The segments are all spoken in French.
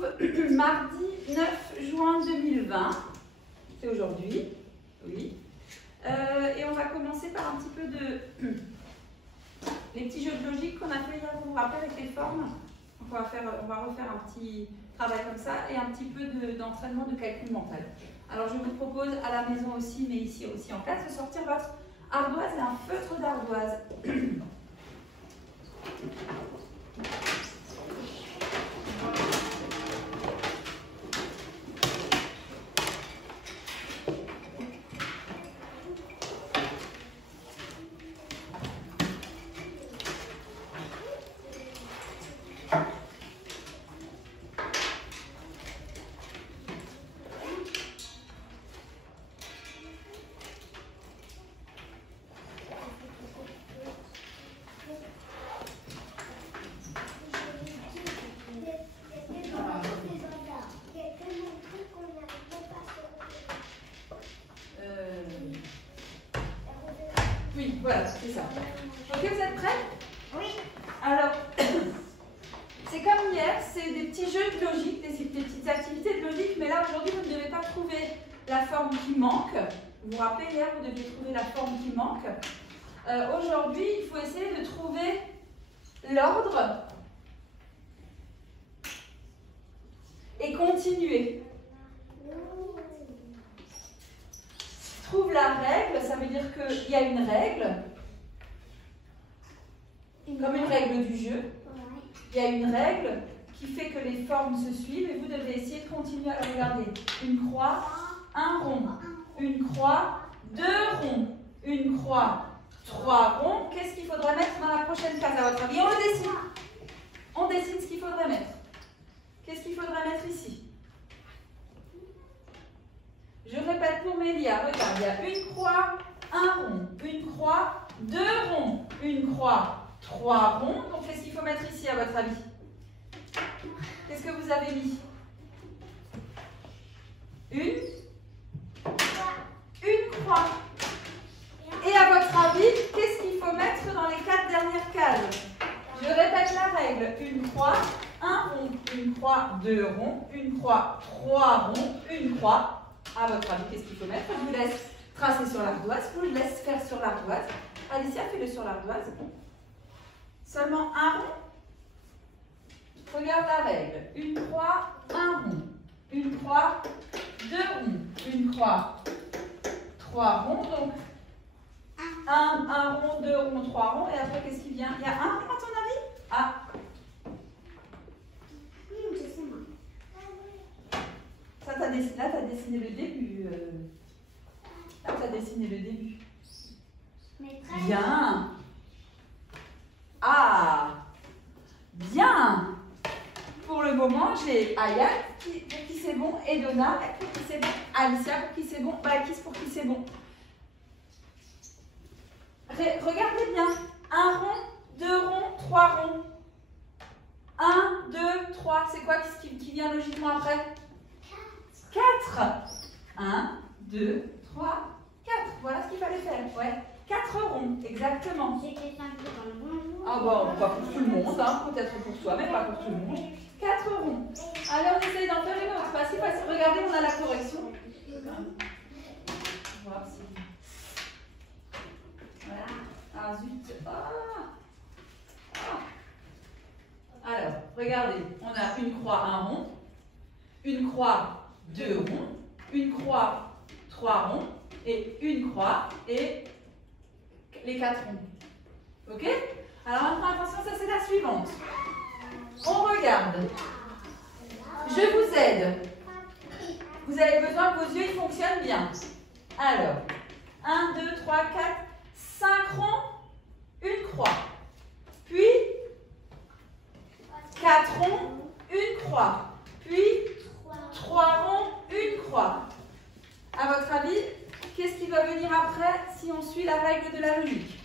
retrouve mardi 9 juin 2020. C'est aujourd'hui, oui. Et on va commencer par un petit peu de les petits jeux de logique qu'on a fait hier, vous vous rappelez, avec les formes. Donc on va refaire un petit travail comme ça et un petit peu d'entraînement de calcul mental. Alors je vous propose à la maison aussi, mais ici aussi en classe, de sortir votre ardoise et un feutre d'ardoise. Oui, voilà, c'est ça. Ok, vous êtes prêts? Oui. Alors, c'est comme hier, c'est des petits jeux de logique, des petites activités de logique, mais là, aujourd'hui, vous ne devez pas trouver la forme qui manque. Vous vous rappelez, hier, vous deviez trouver la forme qui manque. Aujourd'hui, il faut essayer de trouver l'ordre et continuer. Trouve la règle, ça veut dire qu'il y a une règle, comme une règle du jeu. Il y a une règle qui fait que les formes se suivent et vous devez essayer de continuer à regarder. Une croix, un rond. Une croix, deux ronds. Une croix, trois ronds. Qu'est-ce qu'il faudrait mettre dans la prochaine case à votre avis? On le dessine. On dessine ce qu'il faudrait mettre. Qu'est-ce qu'il faudrait mettre ici? Je répète pour Mélia, regarde, il y a une croix, un rond, une croix, deux ronds, une croix, trois ronds. Donc, qu'est-ce qu'il faut mettre ici à votre avis? Qu'est-ce que vous avez mis? Une croix. Et à votre avis, qu'est-ce qu'il faut mettre dans les quatre dernières cases? Je répète la règle. Une croix, un rond, une croix, deux ronds, une croix, trois ronds, une croix. À votre avis, qu'est-ce qu'il faut mettre? Je vous laisse tracer sur l'ardoise. Je vous laisse faire sur l'ardoise. Alicia, fais-le sur l'ardoise. Seulement un rond. Regarde la règle. Une croix, un rond. Une croix, deux ronds. Une croix, trois ronds. Donc, un rond, deux ronds, trois ronds. Et après, qu'est-ce qui vient? Il y a un rond à ton avis? Ah. Ça, là, tu as dessiné le début. Là, tu as dessiné le début. Bien. Ah. Bien. Pour le moment, j'ai Aya pour qui c'est bon, et Donna pour qui c'est bon, Alicia pour qui c'est bon, Balkis pour qui c'est bon. Regardez bien. Un rond, deux ronds, trois ronds. 1, 2, 3. C'est quoi qui vient logiquement après? 4. 1, 2, 3, 4. Voilà ce qu'il fallait faire. Ouais. 4 ronds, exactement. C'était un peu dans le bonjour. Ah bon, pas pour tout le monde, hein. Peut-être pour toi, mais pas pour tout le monde. 4 ronds. Allez, on essaye d'en faire une autre. Facile, facile. Regardez, on a la correction. Voir si... Voilà. Ah zut. Alors, regardez. On a une croix, un rond. Une croix, deux ronds. Une croix, trois ronds. Et une croix et les 4 ronds. Ok? Alors maintenant, attention, ça c'est la suivante. On regarde. Je vous aide. Vous avez besoin que vos yeux ils fonctionnent bien. Alors, 1, 2, 3, 4, 5 ronds, une croix. Puis, 4 ronds, une croix. Puis, 3 ronds, une croix. À votre avis, qu'est-ce qui va venir après si on suit la règle de la logique?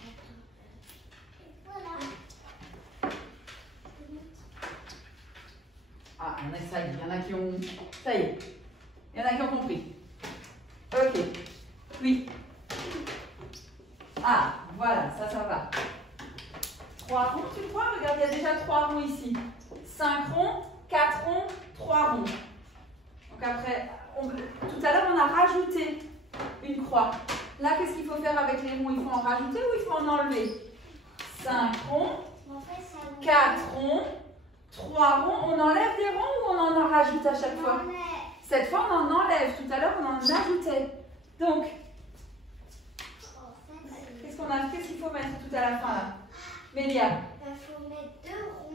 Ah, ça y est, il y en a qui ont... Ça y est, il y en a qui ont compris. Ok. Oui. Ah, voilà, ça va. 3 ronds, tu crois? Regarde, il y a déjà 3 ronds ici. 5 ronds, 4 ronds, 3 ronds. Donc après, tout à l'heure, on a rajouté une croix. Là, qu'est-ce qu'il faut faire avec les ronds? Il faut en rajouter ou il faut en enlever? 5 ronds, 4 ronds, 3 ronds. On enlève des ronds ou on en rajoute à chaque fois? Cette fois, on en enlève. Tout à l'heure, on en ajoutait. Donc, qu'est-ce qu'il faut mettre tout à la fin là? Mélia? Il faut mettre 2 ronds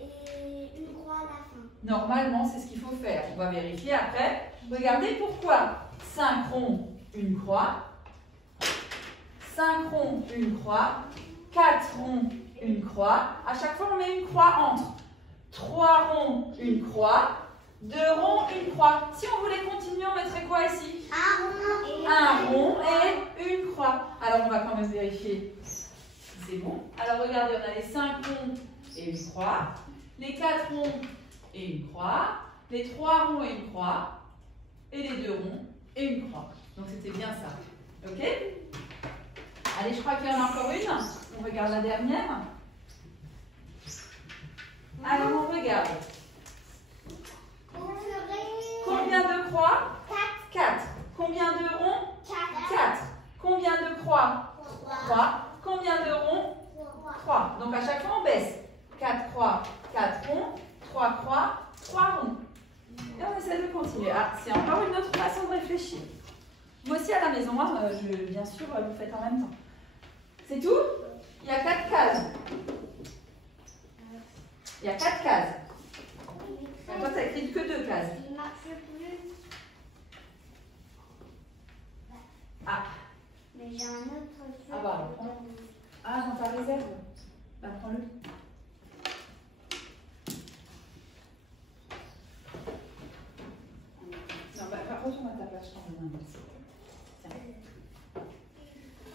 et une croix à la fin. Normalement, c'est ce qu'il faut faire. On va vérifier après. Regardez pourquoi. 5 ronds, une croix. 5 ronds, une croix. 4 ronds, une croix. À chaque fois, on met une croix entre. 3 ronds, une croix. 2 ronds, une croix. Si on voulait continuer, on mettrait quoi ici? Un rond et une croix. Alors, on va quand même vérifier si c'est bon. Alors, regardez, on a les 5 ronds et une croix. Les 4 ronds et une croix. Les 3 ronds et une croix. Et les 2 ronds et une croix. Donc, c'était bien ça. OK? Allez, je crois qu'il y en a encore une. On regarde la dernière. Alors, on regarde. Combien de croix? 4. Combien de ronds? 4. Combien de croix? 3. Combien de ronds? 3. Donc, à chaque fois, on baisse. 4 croix, 4 ronds. 3 croix, 3 ronds. Et on essaie de continuer. Ah, c'est encore une autre façon de réfléchir. Vous aussi, à la maison, bien sûr, vous faites en même temps. C'est tout? Il y a 4 cases. Il y a 4 cases. Toi, tu n'as écrit que 2 cases. Il ne marche plus. Ah. Mais j'ai un autre jeu. Ah bah, prends. Ah, dans ta réserve. Bah, prends-le. Non, bah, retourne à ta place, je t'en donne un autre. Tiens.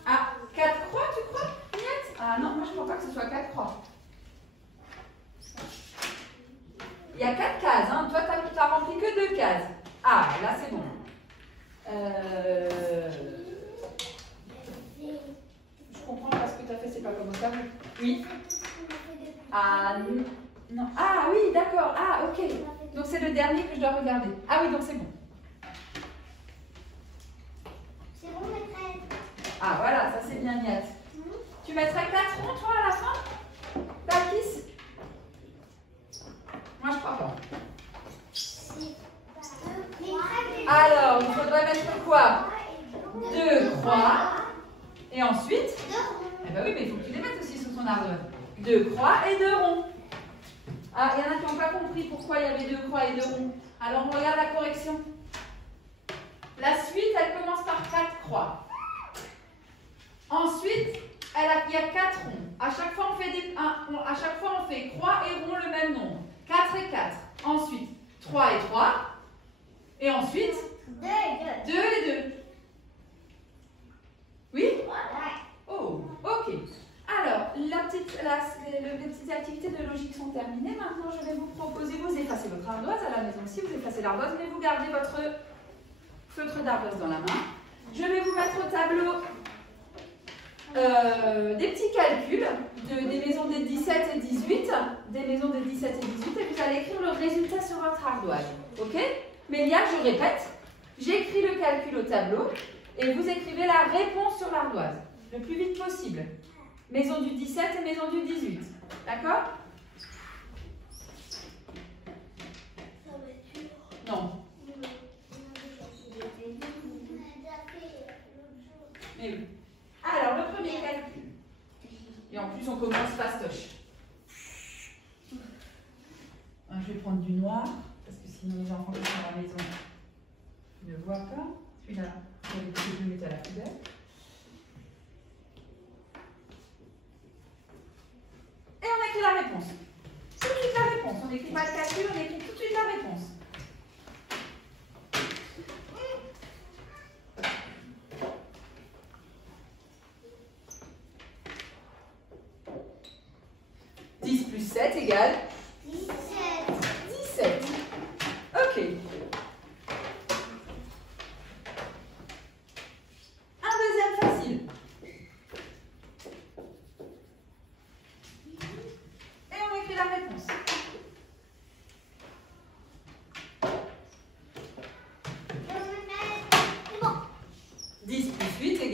Ah, 4 croix, tu crois, Agnès? Ah non, moi, je ne crois pas que ce soit 4 croix. Il y a 4 cases, hein. Toi, tu n'as rempli que 2 cases. Ah, là, c'est bon. Je comprends pas ce que tu as fait, c'est pas comme au tableau. Oui. Ah, non. Ah, oui, d'accord. Ah, ok. Donc, c'est le dernier que je dois regarder. Ah oui, donc c'est bon. C'est bon, maîtresse. Ah, voilà, ça c'est bien, Niat. Tu mettrais 4 ronds, toi, à la fin? Bakis? Moi, je crois pas. Alors, il faudrait mettre quoi? 2 croix. Et ensuite? Eh ben oui, mais il faut que tu les mettes aussi sur ton ardoise. 2 croix et 2 ronds. Ah, il y en a qui n'ont pas compris pourquoi il y avait 2 croix et 2 ronds. Alors, on regarde la correction. La suite, elle commence par 4 croix. Ensuite, il y a 4 ronds. À chaque fois, on fait croix et rond le même nombre. 4 et 4. Ensuite, 3 et 3. Et ensuite, 2 et 2 et 2. Oui? 2. Oh, ok. Alors, les petites activités de logique sont terminées. Maintenant, je vais vous proposer, vous effacez votre ardoise à la maison aussi, vous effacez l'ardoise, mais vous gardez votre feutre d'ardoise dans la main. Je vais vous mettre au tableau des petits calculs des maisons des 17 et 18, des maisons des 17 et 18, et vous allez écrire le résultat sur votre ardoise. Ok? Mais là, je répète, j'écris le calcul au tableau et vous écrivez la réponse sur l'ardoise, le plus vite possible. Maison du 17 et maison du 18. D'accord? Non. Mais oui. Alors, le premier calcul. Et en plus, on commence fastoche. Je vais prendre du noir, parce que sinon les enfants qui sont à la maison ne voient pas. Celui-là, je vais le mettre à la poubelle. Et on écrit la réponse. Tout de suite la réponse. On n'écrit pas le calcul, on écrit tout de suite la réponse. Plus 7 égale 17. Ok. Un deuxième facile. Et on écrit la réponse.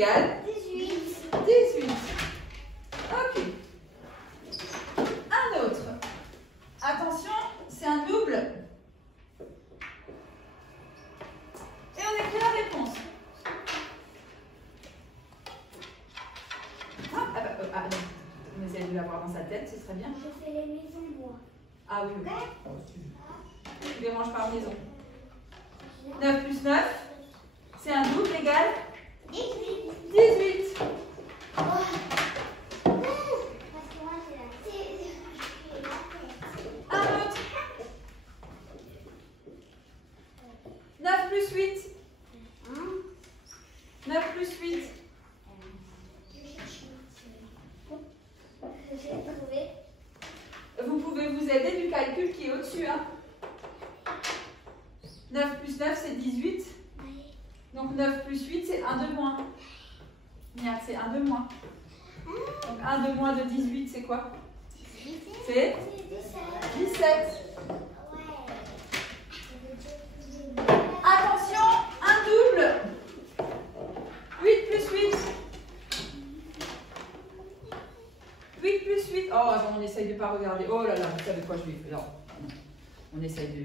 égale 18. 18. Ok. Un autre. Attention, c'est un double. Et on écrit la réponse. Non, on essaie de l'avoir dans sa tête, ce serait bien. Je fais les maisons, moi. Ah oui, oui. Tu les ranges par maison. 9 plus 9, c'est un double égal 18. 18. Un autre. 9 plus 8. 9 plus 8. J'ai trouvé. Vous pouvez vous aider du calcul qui est au-dessus. Hein. 9 plus 9, c'est 18. Donc 9 plus 8, c'est 1 de moins. Merde, c'est 1 de moins. Donc 1 de moins de 18, c'est quoi? C'est 17. Attention, un double. 8 plus 8. 8 plus 8. Oh, attends, on essaye de ne pas regarder. Oh là là, vous savez quoi, je vais faire. On essaye de...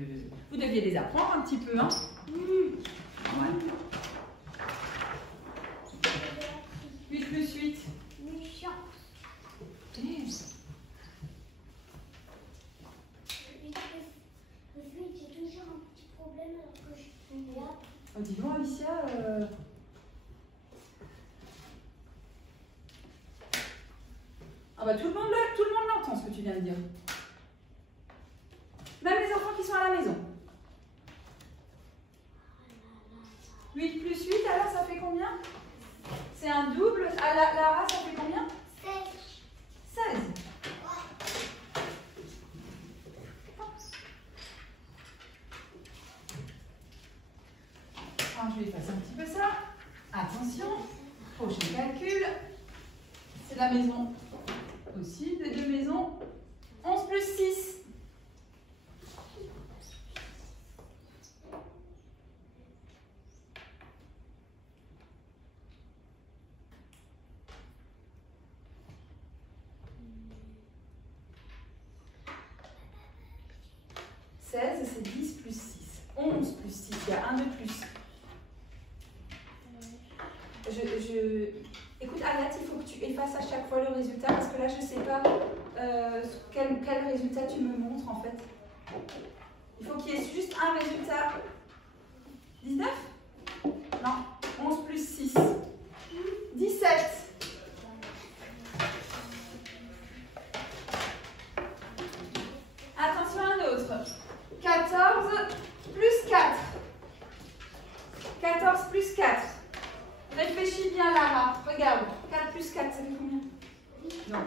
Vous deviez les apprendre un petit peu, hein? Ouais. 8 plus 8. Méchant. Eh. J'ai toujours un petit problème alors que je suis là. Oh, dis-moi, Alicia. Ah bah tout le monde l'entend ce que tu viens de dire. Même les enfants qui sont à la maison. 8 plus 8, alors ça fait combien? C'est un double. À Lara, ça fait combien? 16. Alors, je vais effacer un petit peu ça. Attention, prochain calcul. C'est la maison aussi, les deux maisons. 11 plus 6. C'est 10 plus 6. 11 plus 6. Il y a un de plus. Écoute, Agathe, il faut que tu effaces à chaque fois le résultat parce que là, je ne sais pas quel résultat tu me montres en fait. Il faut qu'il y ait juste un résultat. 19? Non. 11 plus 6. 17. Attention à un autre. 14 plus 4. 14 plus 4. Réfléchis bien, Lara. Regarde. 4 plus 4, ça fait combien? Donc.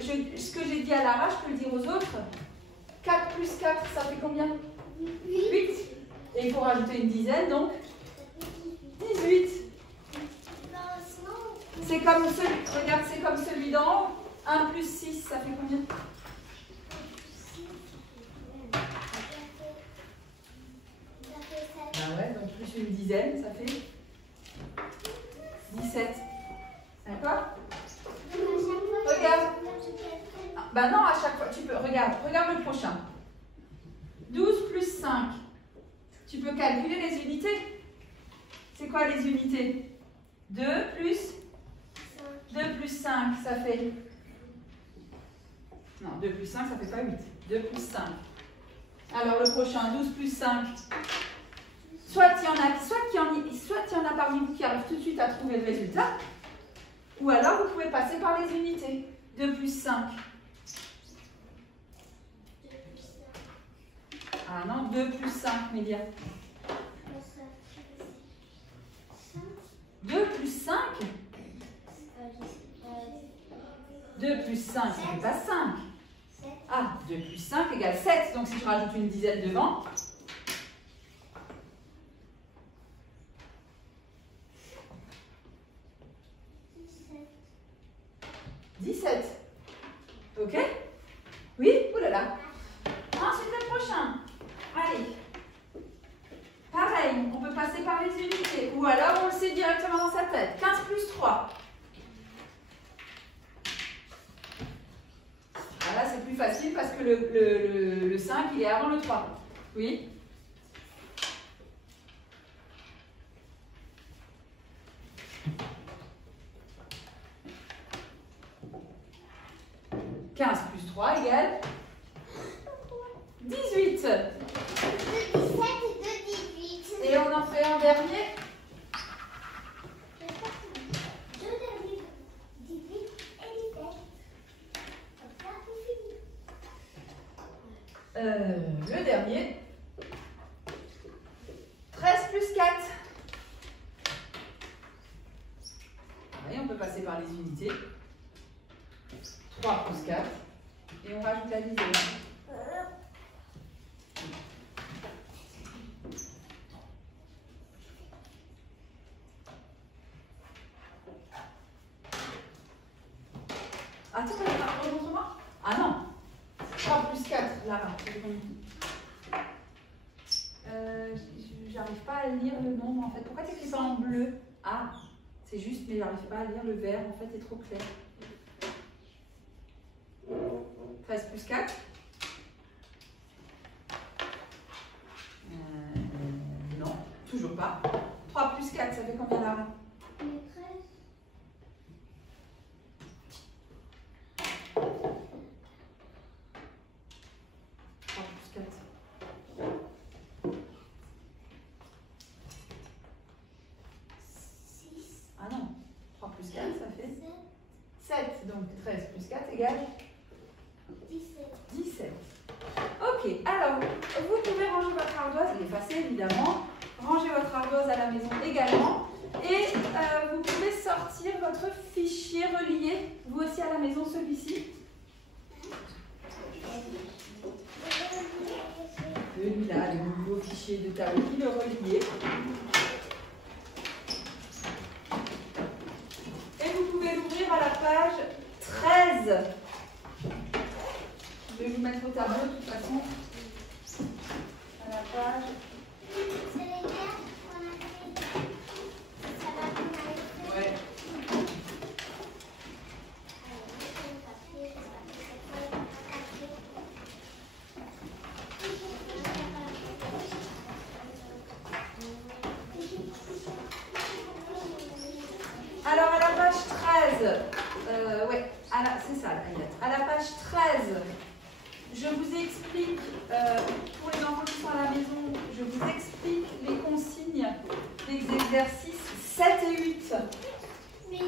Ce que j'ai dit à Lara, je peux le dire aux autres. 4 plus 4, ça fait combien? 8. Et il faut rajouter une dizaine, donc 18. C'est comme celui, regarde, c'est comme celui d'en haut. 1 plus 6, ça fait combien? Ah ouais, donc plus une dizaine, ça fait 17. D'accord? Regarde. Ah, bah non, à chaque fois, tu peux. Regarde le prochain. 12 plus 5. Tu peux calculer les unités. C'est quoi les unités? 2 plus 5, ça fait... Non, 2 plus 5, ça fait pas 8. 2 plus 5. Alors le prochain, 12 plus 5. Soit il y en a parmi vous qui arrivent tout de suite à trouver le résultat, ou alors vous pouvez passer par les unités. 2 plus 5. Ah non, 2 plus 5, Mélia. 2 plus 5. 2 plus 5, ça fait pas 5. Ah, 2 plus 5 égale 7. Donc si je rajoute une dizaine devant, 17. Ok? Oui? Ouh là là. Ensuite le prochain. Allez. il est avant le 3. Oui. « 15 plus 3 égale 18. » 2, 17 et 2, 18. Et on en fait un dernier. 2 derniers, 18 et 17. Comme ça, c'est fini. Le dernier. 13 plus 4. Pareil, on peut passer par les unités. 3 plus 4. Et on rajoute la dizaine. Attends, remontre-moi. Ah non. 3 plus 4, Lara. J'arrive pas à lire le nombre en fait. Pourquoi tu n'écris pas en bleu? Ah, c'est juste, mais j'arrive pas à lire le vert en fait, c'est trop clair. 13 plus 4. Non, toujours pas. 3 plus 4, ça fait combien Lara? 13. 3 plus 4. 6. Ah non, 3 plus 4, ça fait 7. Donc 13 plus 4 égale 17. Ok, alors vous pouvez ranger votre ardoise, l'effacer évidemment, ranger votre ardoise à la maison également, et vous pouvez sortir votre fichier relié, vous aussi à la maison, celui-ci. Celui-là, le nouveau fichier de Taoui, le relié. Et vous pouvez l'ouvrir à la page 13. Je vais vous mettre au tableau de toute façon. À la page. C'est les verres qu'on a fait. Ça va qu'on a fait. Ouais. Alors à la page 13, ouais, c'est ça, à la page 13, je vous explique, pour les enfants qui sont à la maison, je vous explique les consignes des exercices 7 et 8. Mais il y a un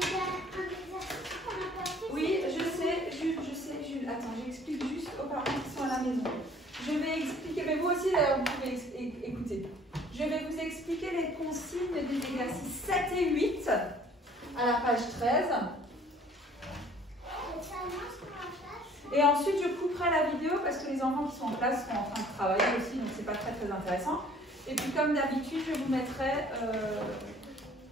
exercice qu'on n'a pas fait. Oui, je sais, Jules. Attends, j'explique juste aux parents qui sont à la maison. Je vais expliquer, mais vous aussi d'ailleurs, vous pouvez écouter. Je vais vous expliquer les consignes des exercices 7 et 8 à la page 13. Et ensuite, je couperai la vidéo parce que les enfants qui sont en classe sont en train de travailler aussi, donc c'est pas très intéressant. Et puis comme d'habitude, je vous mettrai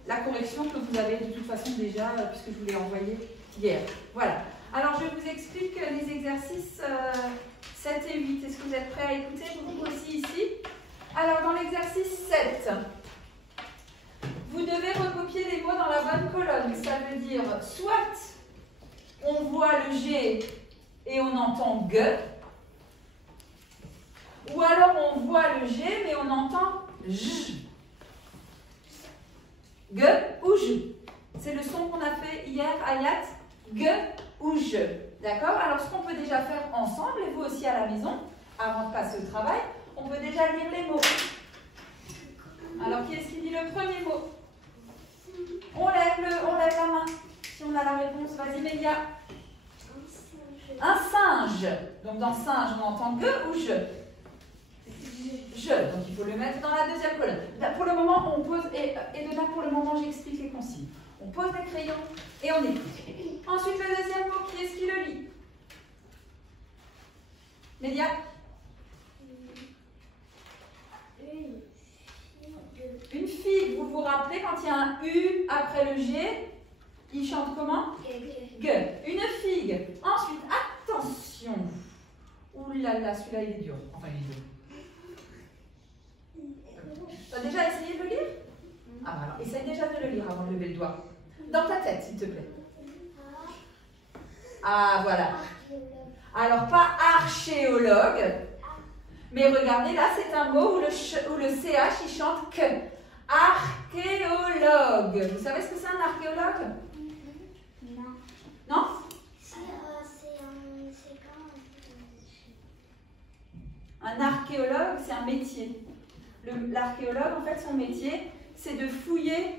la correction que vous avez de toute façon déjà, puisque je vous l'ai envoyée hier. Voilà. Alors, je vous explique les exercices 7 et 8. Est-ce que vous êtes prêts à écouter, vous aussi ici? Alors, dans l'exercice 7, vous devez recopier les mots dans la bonne colonne. Ça veut dire soit on voit le G et on entend G, ou alors on voit le G mais on entend J. G ou J. C'est le son qu'on a fait hier, Ayat. G ou J. D'accord? Alors, ce qu'on peut déjà faire ensemble, et vous aussi à la maison, avant de passer au travail, on peut déjà lire les mots. Alors, qui est-ce qui dit le premier mot? On lève la main. Si on a la réponse, vas-y, Mélia. Un singe. Donc, dans singe, on entend G ou J? Je. Donc, il faut le mettre dans la deuxième colonne. Là, pour le moment, on pose, et de là, pour le moment, j'explique les consignes. On pose les crayons et on écoute. Ensuite, le deuxième mot, qui est-ce qui le lit? Mélia? Une figue. Vous vous rappelez quand il y a un U après le G, il chante comment? G. Une figue. Ensuite, attention. Ouh là là, celui-là, il est dur. Enfin, il est dur. Tu as déjà essayé de le lire? Ah bah alors, essaye déjà de le lire avant de lever le doigt. Dans ta tête, s'il te plaît. Ah, voilà. Alors, pas archéologue, Mais regardez, là, c'est un mot où le CH, il chante que. Archéologue. Vous savez ce que c'est un archéologue? Non. Non? Un archéologue, c'est un métier. L'archéologue, en fait, son métier, c'est de fouiller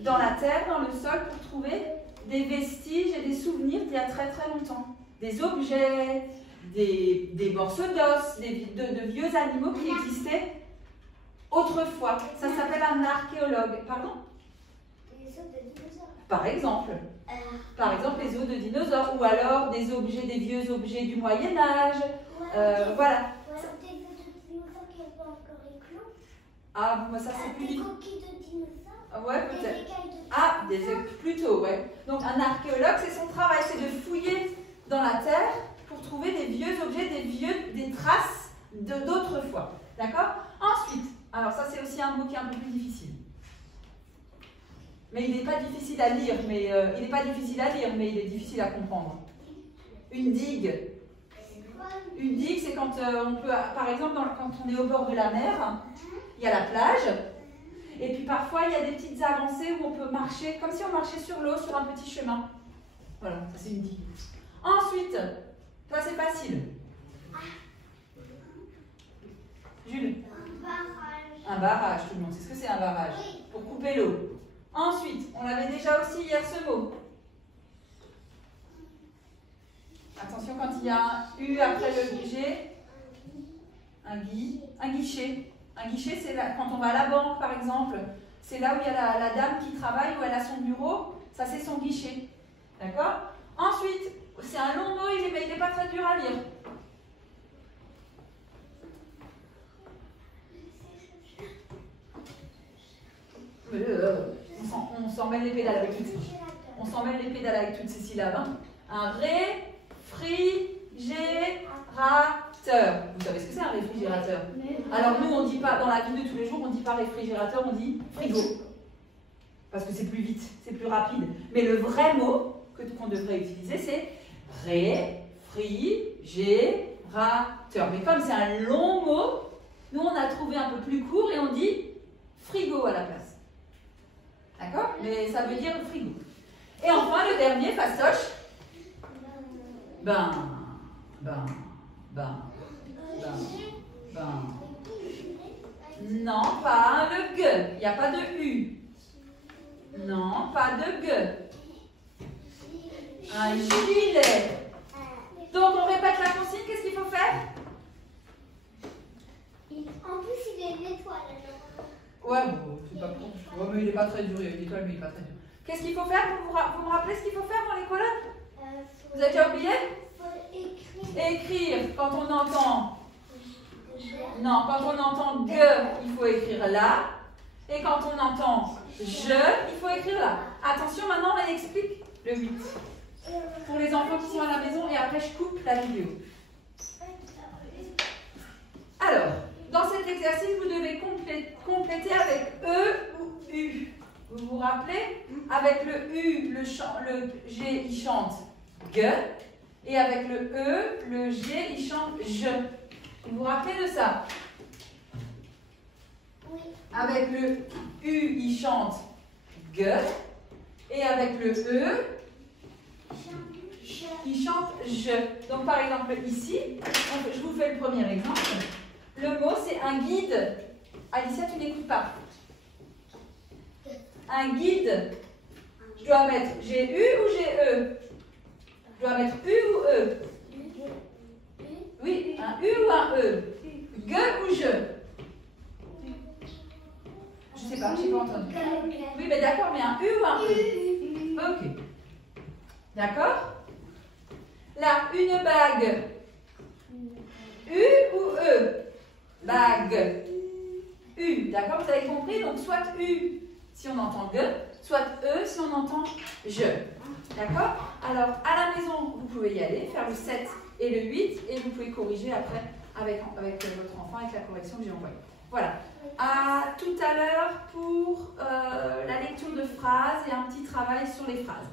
dans la terre, dans le sol, pour trouver des vestiges et des souvenirs d'il y a très très longtemps. Des objets, des morceaux d'os, de vieux animaux qui existaient autrefois. Ça s'appelle un archéologue. Pardon? Des os de dinosaures. Par exemple. Par exemple, les os de dinosaures. Ou alors des objets, des vieux objets du Moyen-Âge. Voilà. Des os de dinosaures qui n'ont pas encore éclos. Ah, moi ça c'est plus Des vite. coquilles de dinosaures. Ouais, Des peut-être. écailles de Ah, plutôt, ouais. Donc un archéologue, c'est son travail, c'est de fouiller dans la terre pour trouver des vieux objets, des traces d'autrefois. D'accord? Ensuite, alors ça c'est aussi un mot qui est un peu plus difficile. Mais il n'est pas difficile à lire, mais il est difficile à comprendre. Une digue. Une digue, c'est quand on peut, par exemple, quand on est au bord de la mer, il y a la plage. Et puis parfois, il y a des petites avancées où on peut marcher, comme si on marchait sur l'eau, sur un petit chemin. Voilà, ça c'est une digue. Ensuite, toi c'est facile. Jules? Un barrage. Un barrage, tout le monde sait ce que c'est un barrage. Oui. Pour couper l'eau. Ensuite, on avait déjà aussi hier ce mot. Attention quand il y a un U après le G. Un guichet. Un guichet, c'est quand on va à la banque, par exemple. C'est là où il y a la dame qui travaille, où elle a son bureau. Ça, c'est son guichet. D'accord? Ensuite, c'est un long mot, il n'est pas très dur à lire. On s'en mêle les pédales avec toutes ces syllabes. Hein. Un réfrigérateur. Vous savez ce que c'est un réfrigérateur? Alors nous, on dit pas, dans la vie de tous les jours, on ne dit pas réfrigérateur, on dit frigo. Parce que c'est plus vite, c'est plus rapide. Mais le vrai mot qu'on devrait utiliser, c'est réfrigérateur. Mais comme c'est un long mot, nous on a trouvé un peu plus court et on dit frigo à la place. D'accord? Mais ça veut dire frigo. Et enfin, le dernier, fastoche. Non, pas le G. Il n'y a pas de U. Non, pas de G. Un gilet. Donc, on répète la consigne. Qu'est-ce qu'il faut faire? En plus, il est une étoile. Ouais, bon, c'est pas bon. Ouais, mais il n'est pas très dur. Il y a une étoile, mais il n'est pas très dur. Qu'est-ce qu'il faut faire? Vous me rappelez ce qu'il faut faire dans les colonnes? Vous avez déjà oublié? Écrire. Quand on entend... Non, quand on entend G, il faut écrire là. Et quand on entend je, il faut écrire là. Attention, maintenant, on explique le 8. Pour les enfants qui sont à la maison, et après, je coupe la vidéo. Alors, dans cet exercice, vous devez compléter avec E ou U. Vous vous rappelez? Avec le U, le G, il chante G. Et avec le E, le G, il chante je. Vous vous rappelez de ça? Oui. Avec le U, il chante G. Et avec le E, il chante je. Donc par exemple ici, je vous fais le premier exemple. Le mot c'est un guide. Alicia, tu n'écoutes pas. Un guide. Je dois mettre G-U ou G-E? Je dois mettre U ou E? Oui, un U ou un E? G ou je? Je sais pas, j'ai pas entendu. Oui, mais d'accord, mais un U ou un E? Ok. D'accord? Là, une bague. U ou E? Bague. U. D'accord, vous avez compris? Donc, soit U si on entend G, soit E si on entend je. D'accord? Alors, à la maison, vous pouvez y aller, faire le 7 et le 8, et vous pouvez corriger après avec votre enfant, avec la correction que j'ai envoyée. Voilà. À tout à l'heure pour la lecture de phrases et un petit travail sur les phrases.